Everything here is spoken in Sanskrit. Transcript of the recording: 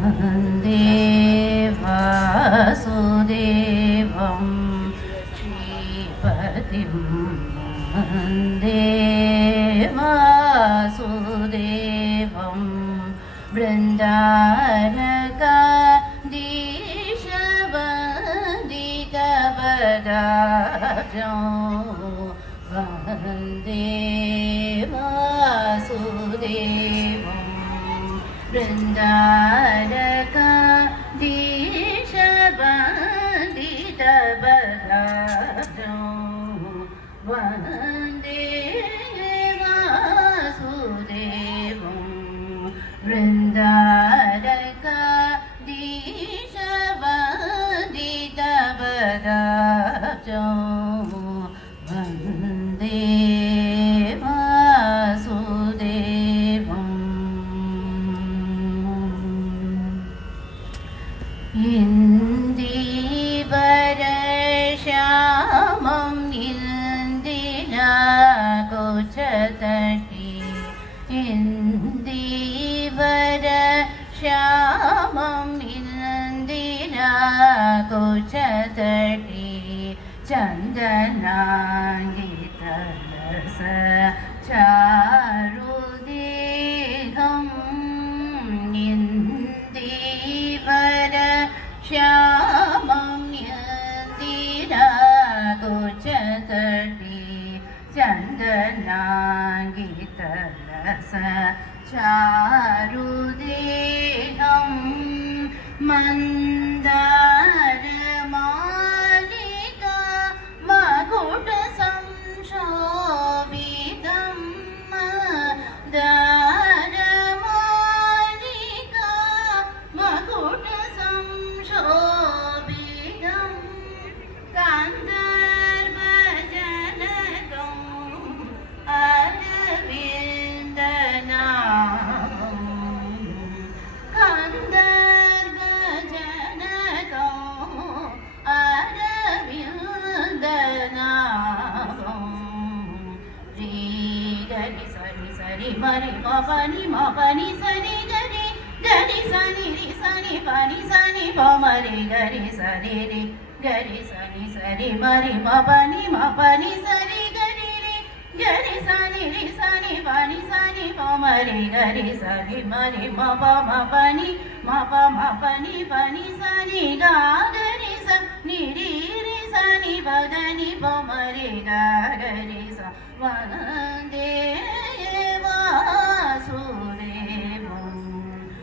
वन्दे वासुदेवं श्रीपतिं वन्दे वासुदेवं बृन्दारकाधीशवन्दितवदाब्जं वन्दे वासुदेवं बृन्दारकाधीशवन्दितवदाब्जं वन्दे वासुदेवं बृन्दारकाधीशवन्दितवदाब्जं वन्दे वासुदेवम् इन्दीवरश्यामं इन्दिराकुचतटी इन्दीवरश्यामं इन्दिराकुचतटी चन्दनाङ्गितरस चारुदेहम् इन्दीवरश्यामं इन्दिराकुचतटी चन्दनाङ्गितरस चारुदेहं मन्दारमालिका मकुटसंशोभितं मन्दारमालिका मकुटसंशोभितं गान्धर्वजनकम् अरविन्दनाभं गान्धर्वजनकम् अरविन्दनाभं री सरि सरि मरि मपनि मपनि सरि गरि गरि सनि रि सनि पनि सनि पमरि गरि सरि रि गरि सनि सरि मरि मपनि मपनि सरि गरि रि गरि सनि रि सनि पनि सनि पमरि गरि सरि मरि मप मपनि मप मपनि पनि सनि गा गरि स नि रि रि सनि पदनि पमरि गा गरि स वन्दे